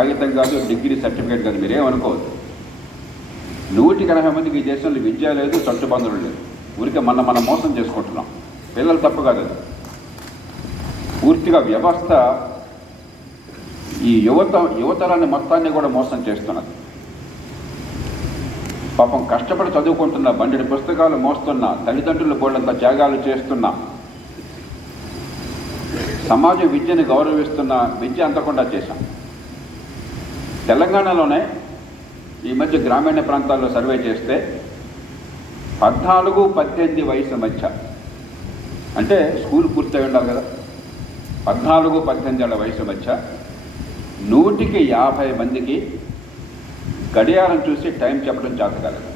కాగితం కాదు, degree certificate కాదు, మీరేమనుకోవద్దు. 180 మందికి ఈ దేశంలో విద్య లేదు, చట్టుబంధులు లేదు. ఊరికే మనం మోసం చేసుకుంటున్నాం. పిల్లలు తప్పు కాదు, అది పూర్తిగా వ్యవస్థ ఈ యువతరాన్ని మొత్తాన్ని కూడా మోసం చేస్తున్నది. పాపం కష్టపడి చదువుకుంటున్నా, బండి పుస్తకాలు మోస్తున్నా, తల్లిదండ్రులు బోళ్ళంత త్యాగాలు చేస్తున్నా, సమాజం విద్యని గౌరవిస్తున్న విద్య అందకుండా చేశాం. తెలంగాణలోనే ఈ మధ్య గ్రామీణ ప్రాంతాల్లో సర్వే చేస్తే 14-18 వయసు మధ్య, అంటే స్కూల్ పూర్తయి ఉండాలి కదా, 14-18 ఏళ్ల వయసు మధ్య 150 మందికి గడియారం చూసి టైం చెప్పడం చేత కాలేదు.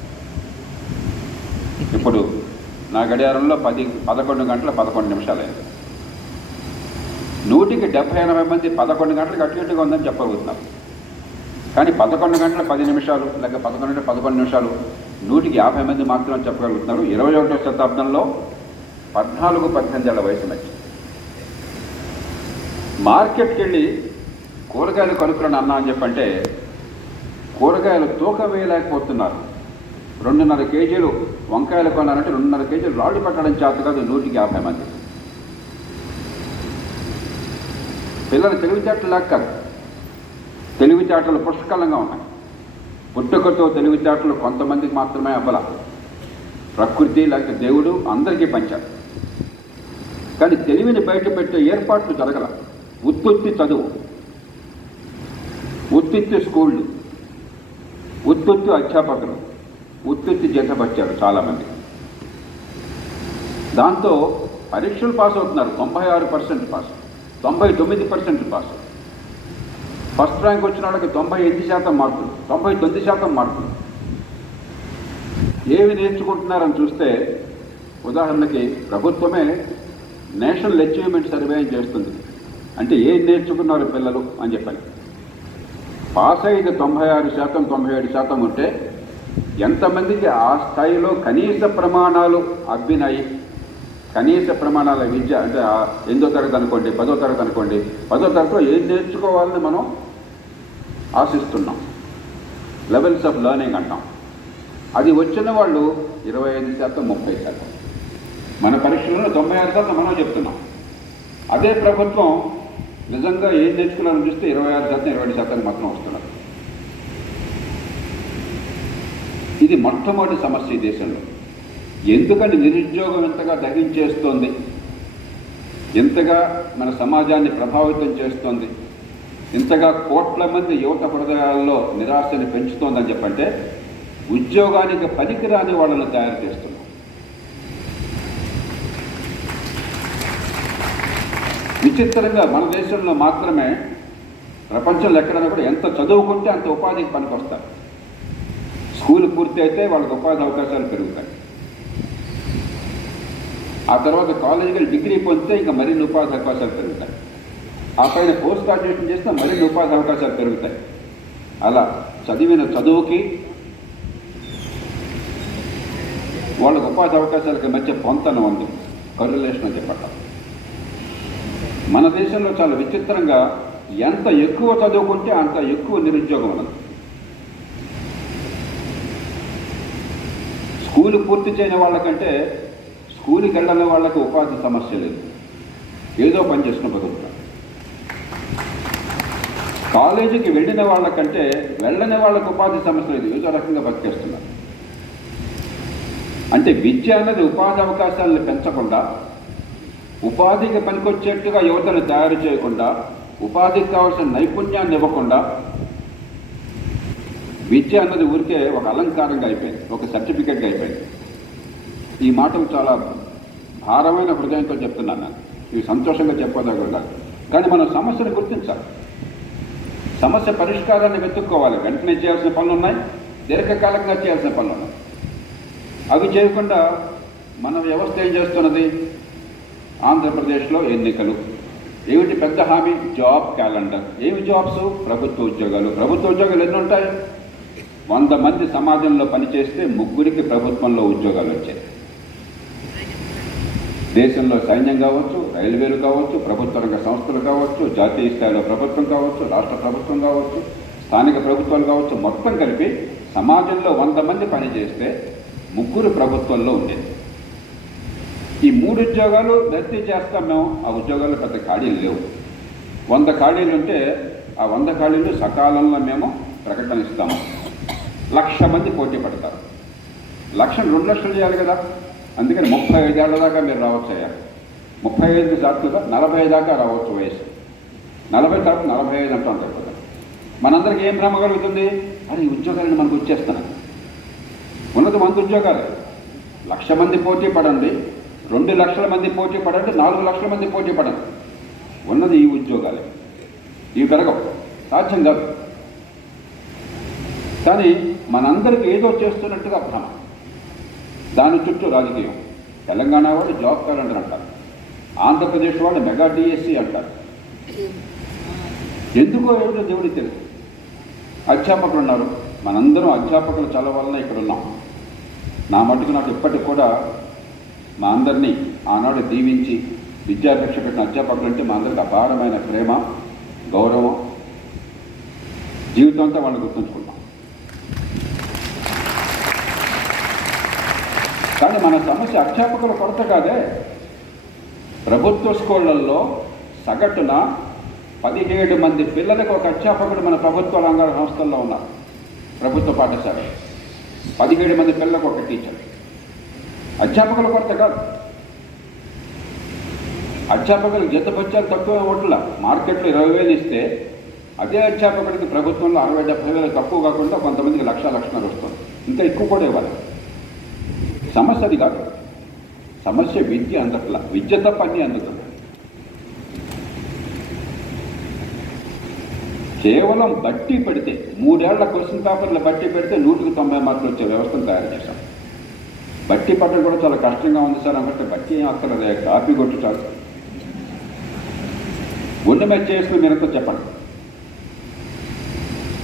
ఇప్పుడు నా గడియారంలో 11 గంటల 11 నిమిషాలు అయింది. 170-80 మంది 11 గంటలకు అటు ఇటుగా ఉందని చెప్పగలుగుతున్నాం. కానీ 11 గంటల 10 నిమిషాలు లేక 11 గంటల 11 నిమిషాలు 150 మంది మాత్రం చెప్పగలుగుతున్నారు. 21వ శతాబ్దంలో 14-18 ఏళ్ల వయసు మధ్య. మార్కెట్కి వెళ్ళి కూరగాయలు కొనుక్కుని అన్నా అని చెప్పంటే కూరగాయలు తూకం వేయలేకపోతున్నారు. 2.5 కేజీలు వంకాయలు కొనాలంటే 2.5 కేజీలు రాళ్ళు పెట్టడం చేత కాదు 150 మంది. పిల్లలు తెలివితేటలు లేక కాదు, తెలివితేటలు పుష్కలంగా ఉన్నాయి. పుట్టుకతో తెలివితేటలు కొంతమందికి మాత్రమే అవ్వాల. ప్రకృతి లేక దేవుడు అందరికీ పంచారు. కానీ తెలివిని బయటపెట్టే ఏర్పాట్లు జరగల. ఉత్తుత్తి చదువు, ఉత్తుత్తి స్కూళ్ళు, ఉత్తుత్తి అధ్యాపకులు, ఉత్తుత్తి జీతపరిచారు చాలామంది. దాంతో పరీక్షలు పాస్ అవుతున్నారు. 96% పాస్, 99% పాస్. ఫస్ట్ ర్యాంక్ వచ్చిన వాళ్ళకి 98% మార్కులు, 99% మార్కులు. ఏవి నేర్చుకుంటున్నారని చూస్తే, ఉదాహరణకి ప్రభుత్వమే నేషనల్ అచీవ్మెంట్ సర్వే అని చేస్తుంది. అంటే ఏం నేర్చుకున్నారు పిల్లలు అని చెప్పని. పాస్ అయ్యేది 96%, 97% ఉంటే ఎంతమందికి ఆ స్థాయిలో కనీస ప్రమాణాలు అబ్బినాయి. కనీస ప్రమాణాల విద్య అంటే 8వ తరగతి అనుకోండి, 10వ తరగతి అనుకోండి, 10వ తరగతిలో ఏం నేర్చుకోవాలని మనం ఆశిస్తున్నాం. లెవెల్స్ ఆఫ్ లెర్నింగ్ అంటాం. అది వచ్చిన వాళ్ళు 25%, 30%. మన పరీక్షలలో 96% మనం చెప్తున్నాం. అదే ప్రభుత్వం నిజంగా ఏం నేర్చుకున్నారని చూస్తే 26%, 27% మాత్రం వస్తున్నారు. ఇది మొట్టమొదటి సమస్య ఈ దేశంలో. ఎందుకని నిరుద్యోగం ఎంతగా దహించేస్తోంది, ఎంతగా మన సమాజాన్ని ప్రభావితం చేస్తోంది, ఇంతగా కోట్ల మంది యువత హృదయాల్లో నిరాశని పెంచుతోందని చెప్పంటే ఉద్యోగానికి పనికిరాని వాళ్ళను తయారు చేస్తున్నాం. విచిత్రంగా మన దేశంలో మాత్రమే, ప్రపంచంలో ఎక్కడైనా కూడా ఎంత చదువుకుంటే అంత ఉపాధికి పనికొస్తారు. స్కూల్ పూర్తి అయితే వాళ్ళకి ఉపాధి అవకాశాలు పెరుగుతాయి. ఆ తర్వాత కాలేజీకి డిగ్రీ పొందితే ఇంకా మరిన్ని ఉపాధి అవకాశాలు పెరుగుతాయి. ఆ పైన పోస్ట్ గ్రాడ్యుయేషన్ చేస్తే మరిన్ని ఉపాధి అవకాశాలు పెరుగుతాయి. అలా చదివిన చదువుకి వాళ్ళకి ఉపాధి అవకాశాలకి మధ్య పొంతన ఉంది, కర్యులేషన్ అని చెప్పటం. మన దేశంలో చాలా విచిత్రంగా ఎంత ఎక్కువ చదువుకుంటే అంత ఎక్కువ నిరుద్యోగం ఉన్నది. స్కూలు పూర్తి చేయని వాళ్ళకంటే స్కూల్కి వెళ్ళని వాళ్ళకి ఉపాధి సమస్య లేదు, ఏదో పని చేసుకుని బతుకుతారు. కాలేజీకి వెళ్ళిన వాళ్ళకంటే వెళ్ళని వాళ్ళకి ఉపాధి సమస్య లేదు, ఏదో రకంగా బతికేస్తున్నారు. అంటే విద్య అన్నది ఉపాధి అవకాశాలను పెంచకుండా, ఉపాధికి పనికొచ్చేట్టుగా యువతను తయారు చేయకుండా, ఉపాధికి కావాల్సిన నైపుణ్యాన్ని ఇవ్వకుండా, విద్య అన్నది ఊరికే ఒక అలంకారంగా అయిపోయింది, ఒక సర్టిఫికేట్గా అయిపోయింది. ఈ మాటలు చాలా భారమైన హృదయంతో చెప్తున్నాను నేను. ఇవి సంతోషంగా చెప్పదగకుండా, కానీ మనం సమస్యను గుర్తించాలి. సమస్య పరిష్కారాన్ని వెతుక్కోవాలి. వెంటనే చేయాల్సిన పనులు ఉన్నాయి, దీర్ఘకాలంగా చేయాల్సిన పనులు ఉన్నాయి. అవి చేయకుండా మన వ్యవస్థ ఏం చేస్తున్నది? ఆంధ్రప్రదేశ్లో ఎన్నికలు ఏమిటి పెద్ద హామీ? Job calendar. ఏమి జాబ్స్? ప్రభుత్వ ఉద్యోగాలు. ప్రభుత్వ ఉద్యోగాలు ఎన్ని ఉంటాయి? 100 మంది సమాజంలో పనిచేస్తే 3కి ప్రభుత్వంలో ఉద్యోగాలు వచ్చాయి. దేశంలో సైన్యం కావచ్చు, రైల్వేలు కావచ్చు, ప్రభుత్వ రంగ సంస్థలు కావచ్చు, జాతీయ స్థాయిలో ప్రభుత్వం కావచ్చు, రాష్ట్ర ప్రభుత్వం కావచ్చు, స్థానిక ప్రభుత్వాలు కావచ్చు, మొత్తం కలిపి సమాజంలో 100 మంది పనిచేస్తే 3 ప్రభుత్వంలో ఉండేది. ఈ 3 ఉద్యోగాలు భర్తీ చేస్తాం మేము. ఆ ఉద్యోగాల్లో పెద్ద ఖాళీలు లేవు. 100 ఖాళీలు ఉంటే ఆ 100 ఖాళీలు సకాలంలో మేము ప్రకటన ఇస్తాము. 1,00,000 మంది పోటీ పడతారు. 1,00,000 2 లక్షలు చేయాలి కదా. అందుకని 35 ఏళ్ల దాకా మీరు రావచ్చు. అయ్యా 35కి సాధ్యత 40 దాకా రావచ్చు వయసు. 40 తర్వాత 45 అంటూ ఉంటారు కదా. మనందరికీ ఏం భ్రమ కలుగుతుంది? అది ఈ ఉద్యోగాలను మనకు వచ్చేస్తున్నాయి. ఉన్నది 100 ఉద్యోగాలు. 1,00,000 మంది పోటీ పడండి, 2 లక్షల మంది పోటీ పడండి, 4 లక్షల మంది పోటీ పడండి, ఉన్నది ఈ ఉద్యోగాలే. ఇవి పెరగవు, సాధ్యం కాదు. కానీ మనందరికీ ఏదో చేస్తున్నట్టుగా భ్రమ. దాని చుట్టూ రాజకీయం. తెలంగాణ వాళ్ళు జాబ్ క్యాలెండర్ అంటారు, ఆంధ్రప్రదేశ్ వాళ్ళు మెగా డిఎస్సి అంటారు. ఎందుకో ఏమిటో దేవుడికి తెలుసు. అధ్యాపకులు ఉన్నారు, మనందరం అధ్యాపకులు చదవాలన్నా ఇక్కడ ఉన్నాం. నా మటుకు నాకు ఇప్పటికి కూడా మా అందరినీ ఆనాడు దీవించి విద్యాభిక్ష పెట్టిన అధ్యాపకులు అంటే మా అందరికి అపారమైన ప్రేమ, గౌరవం. జీవితం అంతా వాళ్ళని గుర్తుంచుకుంటాం. కానీ మన సమస్య అధ్యాపకుల కొరత కాదే. ప్రభుత్వ స్కూళ్లలో సగటున 17 మంది పిల్లలకు ఒక అధ్యాపకుడు మన ప్రభుత్వ రంగ సంస్థల్లో ఉన్నారు. ప్రభుత్వ పాఠశాల 17 మంది పిల్లలకు ఒక టీచర్. అధ్యాపకుల కొరత కాదు. అధ్యాపకులకు జీతభత్యాలు తక్కువ ఓట్ల మార్కెట్లో 20,000 ఇస్తే అదే అధ్యాపకుడికి ప్రభుత్వంలో 60-70,000 తక్కువ కాకుండా కొంతమందికి 1,00,000 వస్తుంది. ఇంకా ఎక్కువ కూడా ఇవ్వాలి. సమస్య అది కాదు. సమస్య విద్య అందట్లా. విద్య తప్ప అన్నీ అందుతుంది. కేవలం బట్టి పెడితే 3 ఏళ్ల క్వశ్చన్ పేపర్లు బట్టి పెడితే 100కి 90 మార్కులు వచ్చే వ్యవస్థను తయారు చేశాం. బట్టి పట్టడం కూడా చాలా కష్టంగా ఉంది సార్ అంటే బట్టి ఏం అక్కర్లేదు, కాపీ కొట్టు చాలు. ఉన్న మీద చేసిన మీరంతా చెప్పండి.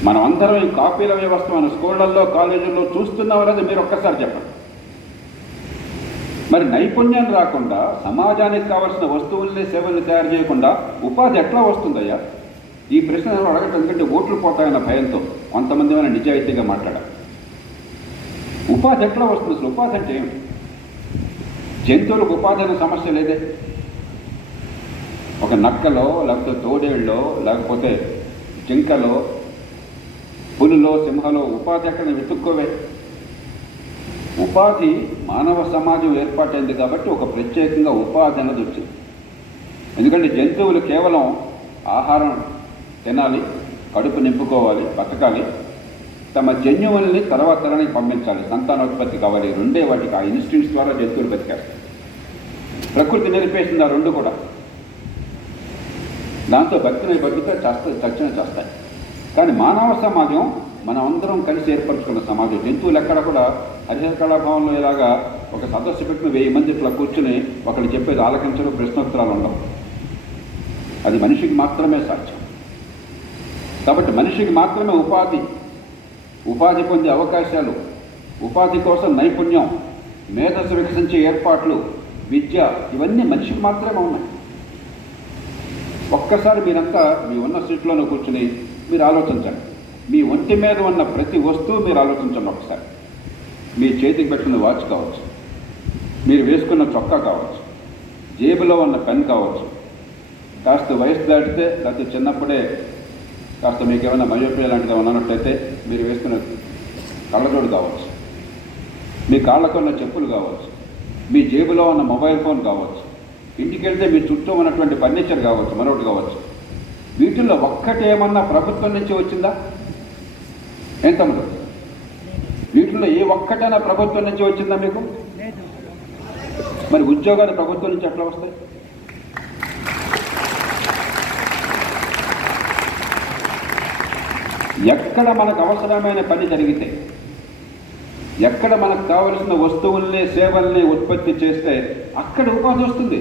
మనం అందరం ఈ కాపీల వ్యవస్థ మన స్కూళ్ళల్లో కాలేజీల్లో చూస్తున్నాం అనేది మీరు ఒక్కసారి చెప్పండి. మరి నైపుణ్యం రాకుండా, సమాజానికి కావాల్సిన వస్తువుల్ని సేవల్ని తయారు చేయకుండా ఉపాధి ఎట్లా వస్తుందయ్యా? ఈ ప్రశ్న అడగటం ఎందుకంటే ఓట్లు పోతాయన్న భయంతో కొంతమంది ఏమైనా నిజాయితీగా మాట్లాడారు. ఉపాధి ఎట్లా వస్తుంది? అసలు ఉపాధి అంటే ఏమిటి? జంతువులకు ఉపాధి అనే సమస్య లేదే. ఒక నక్కలో, లేకపోతే తోడేళ్ళలో, లేకపోతే జింకలో, పులిలో, సింహలో ఉపాధి ఎక్కడ వెతుక్కోవే. ఉపాధి మానవ సమాజం ఏర్పాటైంది కాబట్టి ఒక ప్రత్యేకంగా ఉపాధి అన్నది వచ్చింది. ఎందుకంటే జంతువులు కేవలం ఆహారం తినాలి, కడుపు నింపుకోవాలి, బతకాలి, తమ జన్యువుల్ని తర్వాత తరానికి పంపించాలి, సంతానోత్పత్తి కావాలి. 2 వాటికి ఆ ఇన్స్టిట్యూట్స్ ద్వారా జంతువులు బతికేస్తాయి. ప్రకృతి నేర్పేసింది ఆ 2 కూడా. దాంతో బతికితే చచ్చిన చేస్తాయి. కానీ మానవ సమాజం మనం అందరం కలిసి ఏర్పరచుకున్న సమాజం. జంతువులు ఎక్కడ కూడా హరిహర కళాభావంలో ఇలాగా ఒక సదస్సు పెట్టిన 1000 మంది ఇట్లా కూర్చుని ఒకళ్ళు చెప్పేది ఆలకించడం, ప్రశ్నోత్తరాలు ఉండవు. అది మనిషికి మాత్రమే సాధ్యం. కాబట్టి మనిషికి మాత్రమే ఉపాధి పొందే అవకాశాలు, ఉపాధి కోసం నైపుణ్యం, మేధస్సు వికసించే ఏర్పాట్లు, విద్య, ఇవన్నీ మనిషికి మాత్రమే ఉన్నాయి. ఒక్కసారి మీరంతా మీ ఉన్న సీట్లోనే కూర్చుని మీరు ఆలోచించండి. మీ ఒంటి మీద ఉన్న ప్రతి వస్తువు మీరు ఆలోచించండి ఒకసారి. మీ చేతికి పెట్టిన వాచ్ కావచ్చు, మీరు వేసుకున్న చొక్కా కావచ్చు, జేబులో ఉన్న పెన్ కావచ్చు, కాస్త వయసు దాటితే లేకపోతే చిన్నప్పుడే కాస్త మీకు ఏమైనా మయోపియా లాంటిది ఉన్నట్టయితే మీరు వేసుకున్న కళ్ళజోడు కావచ్చు, మీ కాళ్ళకున్న చెప్పులు కావచ్చు, మీ జేబులో ఉన్న మొబైల్ ఫోన్ కావచ్చు, ఇంటికి వెళ్తే మీ చుట్టూ ఉన్నటువంటి ఫర్నిచర్ కావచ్చు, మరొకటి కావచ్చు. వీటిల్లో ఒక్కటేమన్నా ప్రభుత్వం నుంచి వచ్చిందా? ఎంతమంది? వీటిల్లో ఏ ఒక్కటైనా ప్రభుత్వం నుంచి వచ్చిందా మీకు? మరి ఉద్యోగాలు ప్రభుత్వం నుంచి ఎట్లా వస్తాయి? ఎక్కడ మనకు అవసరమైన పని జరిగితే, ఎక్కడ మనకు కావలసిన వస్తువుల్ని, సేవల్ని ఉత్పత్తి చేస్తే అక్కడ ఉపాధి వస్తుంది.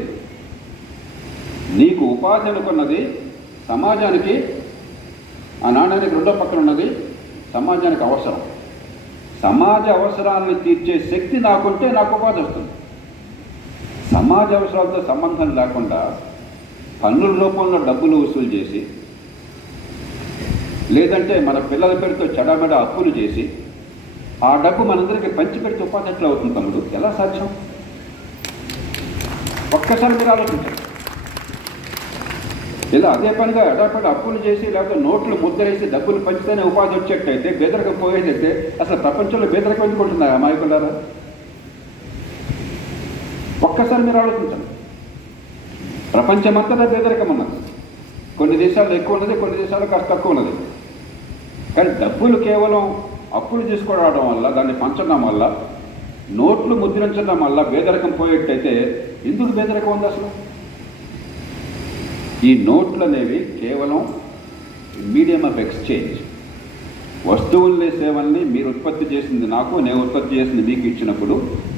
నీకు ఉపాధి అనుకున్నది సమాజానికి, ఆ నాణ్యానికి 2వ పక్కన ఉన్నది సమాజానికి అవసరం. సమాజ అవసరాలను తీర్చే శక్తి నాకుంటే నాకు ఉపాధి వస్తుంది. సమాజ అవసరాలతో సంబంధం లేకుండా పన్నుల రూపంలో డబ్బులు వసూలు చేసి, లేదంటే మన పిల్లల పేరుతో చెడమెడ అప్పులు చేసి ఆ డబ్బు మనందరికీ పంచిపెడితే ఉపాధి ఎట్లా అవుతుంది తమ్ముడు? ఎలా సాధ్యం? ఒక్కసారి మీరు ఆలోచించండి. ఇలా అదే పనిగా ఎడాపడి అప్పులు చేసి లేకపోతే నోట్లు ముద్దరేసి డబ్బులు పంచితేనే ఉపాధి వచ్చేట్టయితే, బేదరికం పోయేదైతే అసలు ప్రపంచంలో బేదరికం ఎందుకుంటున్నారు అమాయకులారా? ఒక్కసారి మీరు ఆలోచించండి. ప్రపంచమంతటా పేదరికం ఉన్నది. కొన్ని దేశాల్లో ఎక్కువ ఉన్నది, కొన్ని దేశాల్లో కాస్త తక్కువ ఉన్నది. కానీ డబ్బులు కేవలం అప్పులు తీసుకురావడం వల్ల, దాన్ని పంచడం వల్ల, నోట్లు ముద్రించడం వల్ల పేదరికం పోయేట్టయితే ఎందుకు పేదరికం ఉంది అసలు? ఈ నోట్లు అనేవి కేవలం మీడియం ఆఫ్ ఎక్స్చేంజ్. వస్తువుల్ని, సేవల్ని మీరు ఉత్పత్తి చేసింది నాకు, నేను ఉత్పత్తి చేసింది మీకు ఇచ్చినప్పుడు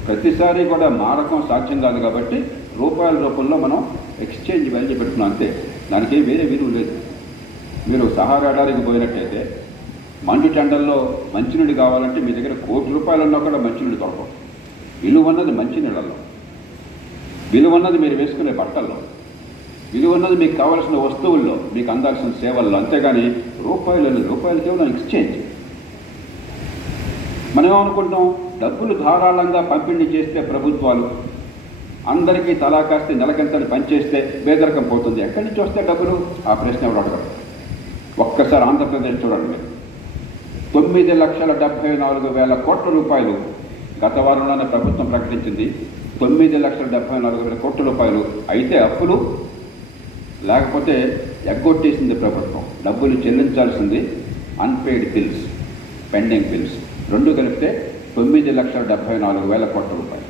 ప్రతిసారి కూడా మారకం సాధ్యం కాదు. కాబట్టి రూపాయల రూపంలో మనం ఎక్స్చేంజ్ వాల్యూ పెట్టుకున్నాం అంతే. దానికి వేరే విలువ లేదు. మీరు సహారా ఎడారికి పోయినట్టయితే మండు టెండల్లో మంచినీళ్ళు కావాలంటే మీ దగ్గర ₹1,00,00,000 ఉన్నా కూడా మంచినీళ్ళు దొరకవు. విలువన్నది మంచినీళ్ళల్లో, విలువన్నది మీరు వేసుకునే బట్టల్లో, విలువన్నది మీకు కావాల్సిన వస్తువుల్లో, మీకు అందాల్సిన సేవల్లో. అంతేగాని రూపాయలు కేవలం ఎక్స్చేంజ్. మనం ఏమనుకుంటాం, డబ్బులు ధారాళంగా పంపిణీ చేస్తే ప్రభుత్వాలు అందరికీ తలా కాస్తే నెలకెంతని పనిచేస్తే పేదరికం పోతుంది. ఎక్కడి నుంచి వస్తే డబ్బులు? ఆ ప్రశ్న ఎవరు అడగరు. ఒక్కసారి ఆంధ్రప్రదేశ్ చూడండి. 9,74,000 కోట్ల రూపాయలు గత వారంలోనే ప్రభుత్వం ప్రకటించింది. 9,74,000 కోట్ల రూపాయలు అయితే అప్పులు, లేకపోతే ఎగ్గొట్టేసింది ప్రభుత్వం. డబ్బులు చెల్లించాల్సింది అన్పెయిడ్ బిల్స్, పెండింగ్ బిల్స్ రెండు కలిపితే 9,74,000 కోట్ల రూపాయలు.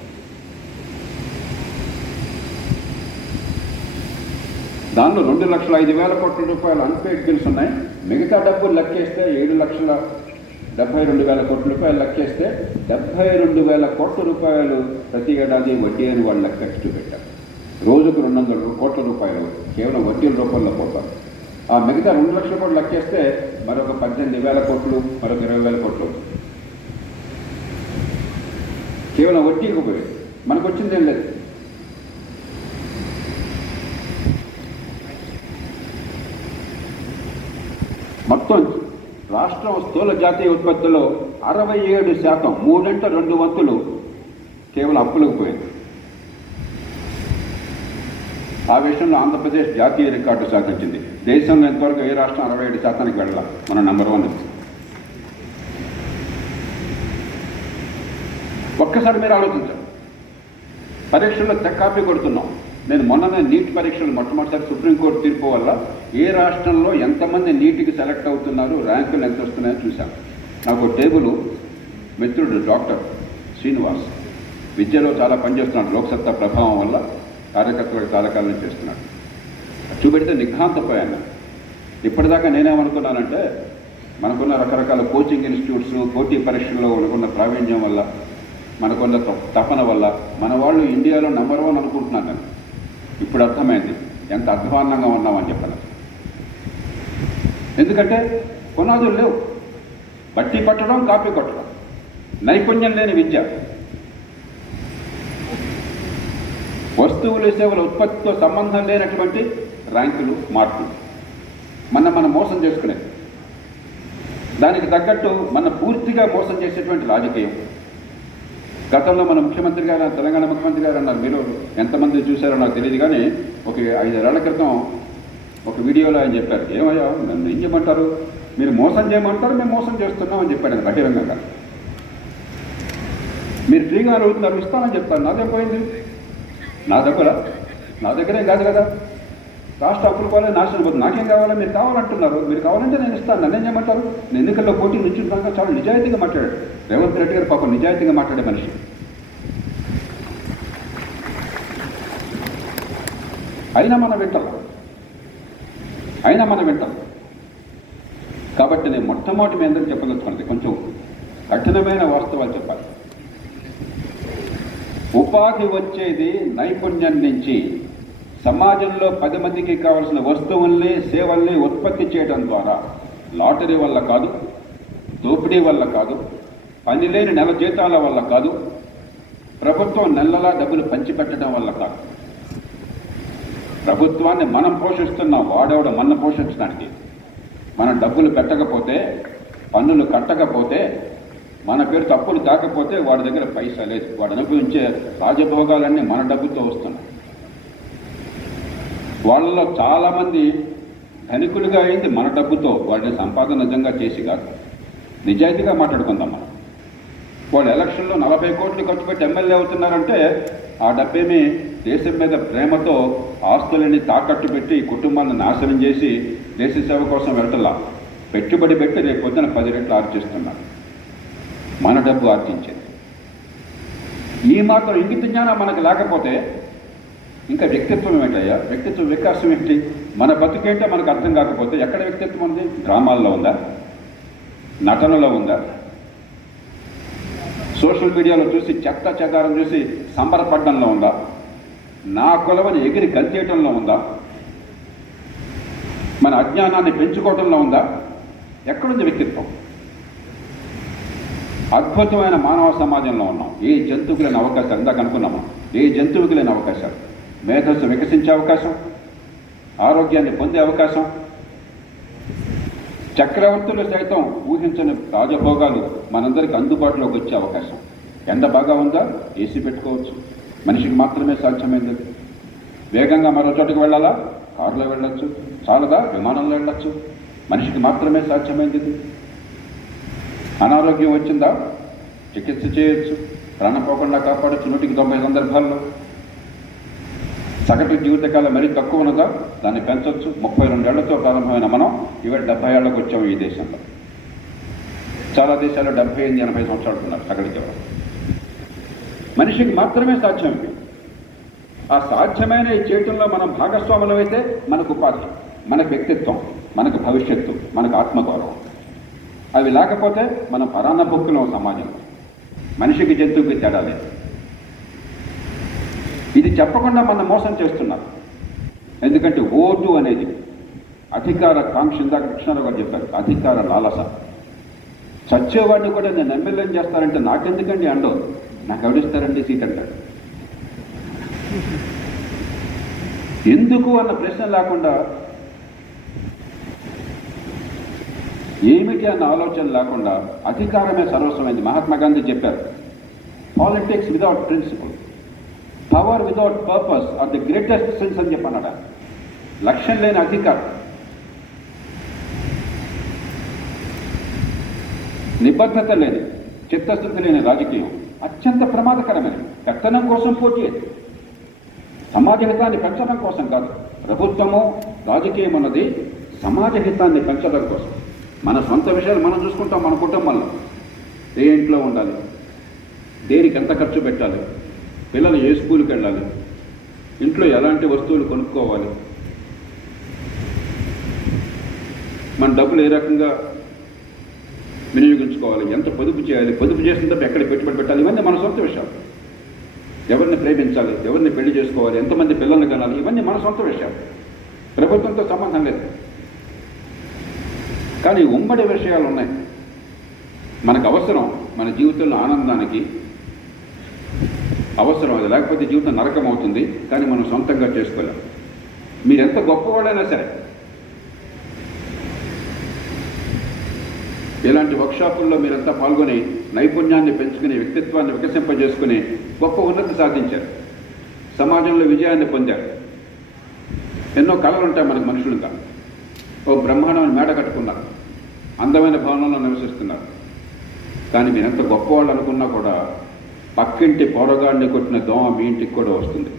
దానిలో 2,05,000 కోట్ల రూపాయలు అన్పెయిడ్ బిల్స్ ఉన్నాయి. మిగతా డబ్బులు లెక్కేస్తే 7,72,000 కోట్ల రూపాయలు లెక్కేస్తే 72,000 కోట్ల రూపాయలు ప్రతి ఏడాది వడ్డీ అని వాళ్ళు లెక్క పెట్టారు. రోజుకు 200 కోట్ల రూపాయలు కేవలం వడ్డీల రూపంలో పోతారు. ఆ మిగతా 2 లక్షల కోట్లు లెక్కేస్తే మరొక 18,000 కోట్లు, మరొక 20,000 కోట్లు కేవలం వడ్డీకి పోయేది. మనకు వచ్చిందేం లేదు. మొత్తం రాష్ట్రం స్థూల జాతీయ ఉత్పత్తిలో 67%, 3 వంతులు కేవలం అప్పులకు పోయింది. ఆ విషయంలో ఆంధ్రప్రదేశ్ జాతీయ రికార్డు సాధించింది. దేశంలో ఇంతవరకు ఏ రాష్ట్రం 67%కి వెళ్ళాల. మన నెంబర్ 1. ఒక్కసారి మీరు ఆలోచించారు. పరీక్షల్లో కాపీ కొడుతున్నాం. నేను మొన్ననే నీట్ పరీక్షలు మొట్టమొదటిసారి సుప్రీంకోర్టు తీర్పు వల్ల ఏ రాష్ట్రంలో ఎంతమంది నీటికి సెలెక్ట్ అవుతున్నారు, ర్యాంకులు ఎంత వస్తున్నాయో చూశాను. నాకు టేబుల్ మిత్రుడు డాక్టర్ శ్రీనివాస్ విద్యలో చాలా పనిచేస్తున్నాడు. లోక్సత్తా ప్రభావం వల్ల కార్యకర్తలకు చాలా కాలం చేస్తున్నాడు. చూపెడితే నిఘాంతపోయాను. ఇప్పటిదాకా నేనేమనుకున్నానంటే, మనకున్న రకరకాల కోచింగ్ ఇన్స్టిట్యూట్స్, పోటీ పరీక్షల్లో మనకున్న ప్రావీణ్యం వల్ల, మనకున్న తపన వల్ల మన వాళ్ళు ఇండియాలో నెంబర్ 1 అనుకుంటున్నాను నేను. ఇప్పుడు అర్థమైంది ఎంత అధ్వాన్నంగా ఉన్నామని చెప్పాను. ఎందుకంటే పునాదులు లేవు. బట్టి పట్టడం, కాపీ కొట్టడం, నైపుణ్యం లేని విద్య, వస్తువులు, సేవల ఉత్పత్తితో సంబంధం లేనటువంటి ర్యాంకులు, మార్కులు, మనం మోసం చేసుకునేది. దానికి తగ్గట్టు మన పూర్తిగా మోసం చేసేటువంటి రాజకీయం. గతంలో మన ముఖ్యమంత్రి గారు, తెలంగాణ ముఖ్యమంత్రి గారు అన్నారు, మీరు ఎంతమంది చూశారో నాకు తెలియదు కానీ ఒక 5-6 ఏళ్ల క్రితం ఒక వీడియోలో ఆయన చెప్పారు, ఏమయ్యా నన్ను ఏం చేయమంటారు, మీరు మోసం చేయమంటారు, మేము మోసం చేస్తున్నాం అని చెప్పాడు ఆయన బహిరంగంగా. మీరు ఫ్రీగా అడుగుతున్నారు, ఇస్తానని చెప్తాను, నాదేం పోయింది? నా దగ్గరేం కాదు కదా. రాష్ట్ర అప్పులు పోలే, నాశనం పోతుంది. నాకేం కావాలా? మీరు కావాలంటున్నారు, మీరు కావాలంటే నేను ఇస్తాను, నన్నేం చేయమంటారు? నేను ఎన్నికల్లో పోటీ నుంచుంటాక చాలా నిజాయితీగా మాట్లాడాడు రేవంత్ రెడ్డి గారు. పాపం నిజాయితీగా మాట్లాడే మనిషి. అయినా మనం వింటాం. కాబట్టి నేను మొట్టమొదటి మీ అందరికీ చెప్పదలుచుకున్నది కొంచెం కఠినమైన వాస్తవాలు చెప్పాలి. ఉపాధి వచ్చేది నైపుణ్యం నుంచి. సమాజంలో 10 మందికి కావాల్సిన వస్తువుల్ని, సేవల్ని ఉత్పత్తి చేయడం ద్వారా, లాటరీ వల్ల కాదు, దోపిడీ వల్ల కాదు, పని లేని నెల జీతాల వల్ల కాదు, ప్రభుత్వం నెలలా డబ్బులు పంచిపెట్టడం వల్ల కాదు. ప్రభుత్వాన్ని మనం పోషిస్తున్నాం, వాడేవాడు మన పోషించడానికి. మనం డబ్బులు పెట్టకపోతే, పన్నులు కట్టకపోతే, మన పేరు తప్పులు కాకపోతే వాడి దగ్గర పైసా లేదు. వాడు అనుభవించే రాజభోగాలన్నీ మన డబ్బుతో వస్తున్నాయి. వాళ్ళలో చాలామంది ధనికులుగా అయింది మన డబ్బుతో. వాడిని సంపాదన నిజంగా చేసి కాదు. నిజాయితీగా మాట్లాడుకుందాం మనం. వాళ్ళు ఎలక్షన్లో 40 కోట్లు ఖర్చు పెట్టి ఎమ్మెల్యే అవుతున్నారంటే ఆ డబ్బేమి దేశం మీద ప్రేమతో ఆస్తులని తాకట్టు పెట్టి కుటుంబాన్ని నాశనం చేసి దేశ సేవ కోసం వెళ్ళటలా. పెట్టుబడి పెట్టి రేపు పొద్దున 10 రెట్లు ఆర్జిస్తున్నారు. మన డబ్బు ఆర్జించేది. ఈ మాత్రం ఇంగిత జ్ఞానం మనకు లేకపోతే ఇంకా వ్యక్తిత్వం ఏంటయ్యా? వ్యక్తిత్వ వికాసం ఏంటి? మన బతుకేంటో మనకు అర్థం కాకపోతే ఎక్కడ వ్యక్తిత్వం ఉంది? డ్రామాల్లో ఉందా? నటనలో ఉందా? సోషల్ మీడియాలో చూసి చెత్త చెదారం చూసి సంబరపడడంలో ఉందా? నా కులవని ఎగిరి గంతేయటంలో ఉందా? మన అజ్ఞానాన్ని పెంచుకోవడంలో ఉందా? ఎక్కడుంది వ్యక్తిత్వం? అద్భుతమైన మానవ సమాజంలో ఉన్నాం. ఏ జంతువుకి లేని అవకాశాలు ఇందాక అనుకున్నాము. ఏ జంతువుకి లేని అవకాశాలు. మేధస్సు వికసించే అవకాశం, ఆరోగ్యాన్ని పొందే అవకాశం, చక్రవర్తులు సైతం ఊహించని రాజభోగాలు మనందరికీ అందుబాటులోకి వచ్చే అవకాశం. ఎండ బాగా ఉందా? ఏసీ పెట్టుకోవచ్చు. మనిషికి మాత్రమే సాధ్యమైంది. వేగంగా మరో చోటుకు వెళ్ళాలా? కారులో వెళ్ళొచ్చు. చాలదా? విమానంలో వెళ్ళొచ్చు. మనిషికి మాత్రమే సాధ్యమైంది. అనారోగ్యం వచ్చిందా? చికిత్స చేయొచ్చు. ప్రాణపోకుండా కాపాడచ్చు 190 సందర్భాల్లో. సగటు జీవితకాలం మరీ తక్కువ ఉన్నదా? దాన్ని పెంచవచ్చు. 32 ఏళ్లతో ప్రారంభమైన మనం ఇవాళ 70 ఏళ్లకు వచ్చాము ఈ దేశంలో. చాలా దేశాల్లో 78-80 సంవత్సరాలు ఉన్నారు సగటు జీవనం. మనిషికి మాత్రమే సాధ్యం. ఆ సాధ్యమైన ఈ చేయటంలో మనం భాగస్వాములమైతే మనకు ఉపాధి, మనకు వ్యక్తిత్వం, మనకు భవిష్యత్తు, మనకు ఆత్మగౌరవం. అవి లేకపోతే మనం పరాన్న భుక్కులం సమాజంలో. మనిషికి జంతువుకి తేడా లేదు. ఇది చెప్పకుండా మనం మోసం చేస్తున్నారు. ఎందుకంటే ఓటు అనేది అధికార కాంక్ష. ఇందాక కృష్ణారావు గారు చెప్పారు, అధికార లాలస. చచ్చేవాడిని కూడా నేను ఎమ్మెల్యేని చేస్తారంటే నాకెందుకండి అండో, నాకు ఎవరిస్తారండి సీట్ అంటాడు. ఎందుకు అన్న ప్రశ్న లేకుండా, ఏమిటి అన్న ఆలోచన లేకుండా అధికారమే సర్వస్వమైంది. మహాత్మా గాంధీ చెప్పారు, politics without principle, power without purpose are the greatest sins అని చెప్పన్నాడు. లక్ష్యం లేని అధికారం, నిబద్ధత లేని, చిత్తశుద్ధి లేని రాజకీయం అత్యంత ప్రమాదకరమైనది. పెత్తనం కోసం పోటీ, సమాజ హితాన్ని పెంచడం కోసం కాదు. ప్రభుత్వము రాజకీయం అన్నది సమాజ హితాన్ని పెంచడం కోసం. మన సొంత విషయాలు మనం చూసుకుంటాం. మన కుటుంబంలో ఏ ఇంట్లో ఉండాలి, దేనికి ఎంత ఖర్చు పెట్టాలి, పిల్లలు ఏ స్కూల్కి వెళ్ళాలి, ఇంట్లో ఎలాంటి వస్తువులు కొనుక్కోవాలి, మన డబ్బులు ఏ రకంగా వినియోగించుకోవాలి, ఎంత పొదుపు చేయాలి, పొదుపు చేసిన తప్ప ఎక్కడ పెట్టుబడి పెట్టాలి, ఇవన్నీ మన సొంత విషయాలు. ఎవరిని ప్రేమించాలి, ఎవరిని పెళ్లి చేసుకోవాలి, ఎంతమంది పిల్లల్ని కనాలి, ఇవన్నీ మన సొంత విషయాలు. ప్రభుత్వంతో సంబంధం లేదు. కానీ ఉమ్మడి విషయాలు ఉన్నాయి. మనకు అవసరం, మన జీవితంలో ఆనందానికి అవసరం. అది లేకపోతే జీవితం నరకం అవుతుంది. కానీ మనం సొంతంగా చేసుకోలేం. మీరెంత గొప్పవాళ్ళైనా సరే, ఇలాంటి వర్క్షాపుల్లో మీరంతా పాల్గొని నైపుణ్యాన్ని పెంచుకుని వ్యక్తిత్వాన్ని వికసింపజేసుకుని గొప్ప ఉన్నతి సాధించారు, సమాజంలో విజయాన్ని పొందారు. ఎన్నో కళలు ఉంటాయి మనకు మనుషులుగా. ఓ బ్రహ్మాండమైన మేడ కట్టుకున్నారు, అందమైన భవనంలో నివసిస్తున్నారు. కానీ మీరెంత గొప్పవాళ్ళు అనుకున్నా కూడా పక్కింటి పోరగాడిని కొట్టిన దోమ మీ ఇంటికి కూడా వస్తుంది.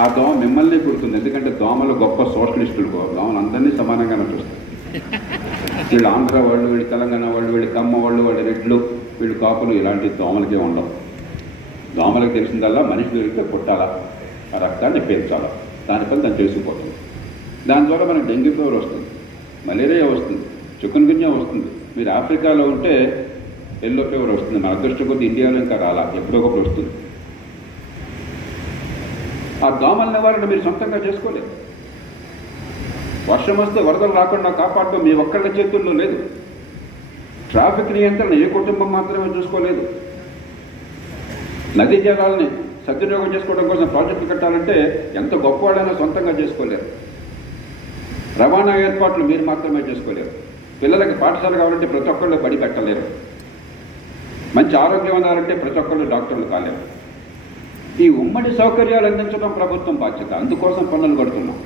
ఆ దోమ మిమ్మల్ని కుడుతుంది. ఎందుకంటే దోమలు గొప్ప సోషలిస్టులు. దోమలు అందరినీ సమానంగానే చూస్తారు. వీళ్ళు ఆంధ్ర వాళ్ళు, వీళ్ళు తెలంగాణ వాళ్ళు, వీళ్ళు కమ్మ వాళ్ళు, వాళ్ళు రెడ్లు, వీళ్ళు కాపులు, ఇలాంటి దోమలకే ఉండవు. దోమలకు తెలిసిందల్లా మనిషి దొరికితే పుట్టాలా, ఆ రక్తాన్ని పేర్చాలా, దానిపైన దాన్ని చేసుకుపోతుంది. దాని ద్వారా మనకు డెంగ్యూ ఫీవర్ వస్తుంది, మలేరియా వస్తుంది, చికున్ గున్యా వస్తుంది. మీరు ఆఫ్రికాలో ఉంటే ఎల్లో ఫీవర్ వస్తుంది. మన అదృష్టం కొద్ది ఇండియాలో ఇంకా రాలా, ఎప్పుడో ఒకప్పుడు వస్తుంది. ఆ దోమల నివారణ మీరు సొంతంగా చేసుకోలేదు. వర్షం వస్తే వరదలు రాకుండా కాపాడటం మీ ఒక్కళ్ళ చేతుల్లో లేదు. ట్రాఫిక్ నియంత్రణ ఏ కుటుంబం మాత్రమే చూసుకోలేదు. నదీ జలాలని సద్వినియోగం చేసుకోవడం కోసం ప్రాజెక్టులు కట్టాలంటే ఎంత గొప్పవాడైనా సొంతంగా చేసుకోలేరు. రవాణా ఏర్పాట్లు మీరు మాత్రమే చేసుకోలేరు. పిల్లలకి పాఠశాల కావాలంటే ప్రతి ఒక్కళ్ళు బడి పెట్టలేరు. మంచి ఆరోగ్యం ఉండాలంటే ప్రతి ఒక్కళ్ళు డాక్టర్లు కాలేరు. ఈ ఉమ్మడి సౌకర్యాలు అందించడం ప్రభుత్వం బాధ్యత. అందుకోసం పన్నులు కడుతున్నాం.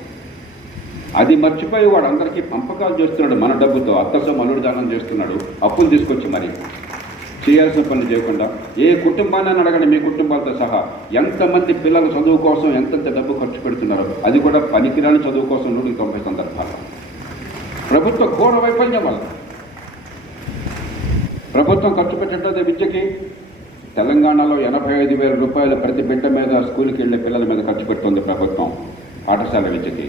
అది మర్చిపోయి వాడు అందరికీ పంపకాలు చేస్తున్నాడు. మన డబ్బుతో అత్తసం అల్లుడు దానం చేస్తున్నాడు, అప్పులు తీసుకొచ్చి మరి చేయాల్సిన పనులు చేయకుండా. ఏ కుటుంబాన్ని అడగండి, మీ కుటుంబాలతో సహా ఎంతమంది పిల్లల చదువు కోసం ఎంతెంత డబ్బు ఖర్చు పెడుతున్నారో. అది కూడా పనికిరాని చదువు కోసం 190 సందర్భాలు. ప్రభుత్వ ఘోర వైఫల్యం వల్ల ప్రభుత్వం ఖర్చు పెట్టేది విద్యకి. తెలంగాణలో 85,000 రూపాయలు ప్రతి బిడ్డ మీద, స్కూల్కి వెళ్ళే పిల్లల మీద ఖర్చు పెడుతుంది ప్రభుత్వం పాఠశాల విద్యకి.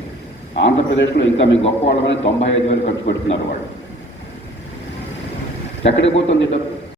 ఆంధ్రప్రదేశ్లో ఇంకా మీ గొప్ప వాళ్ళమని 95,000 ఖర్చు పెడుతున్నారు వాళ్ళు. ఎక్కడికి పోతుంది డబ్బు?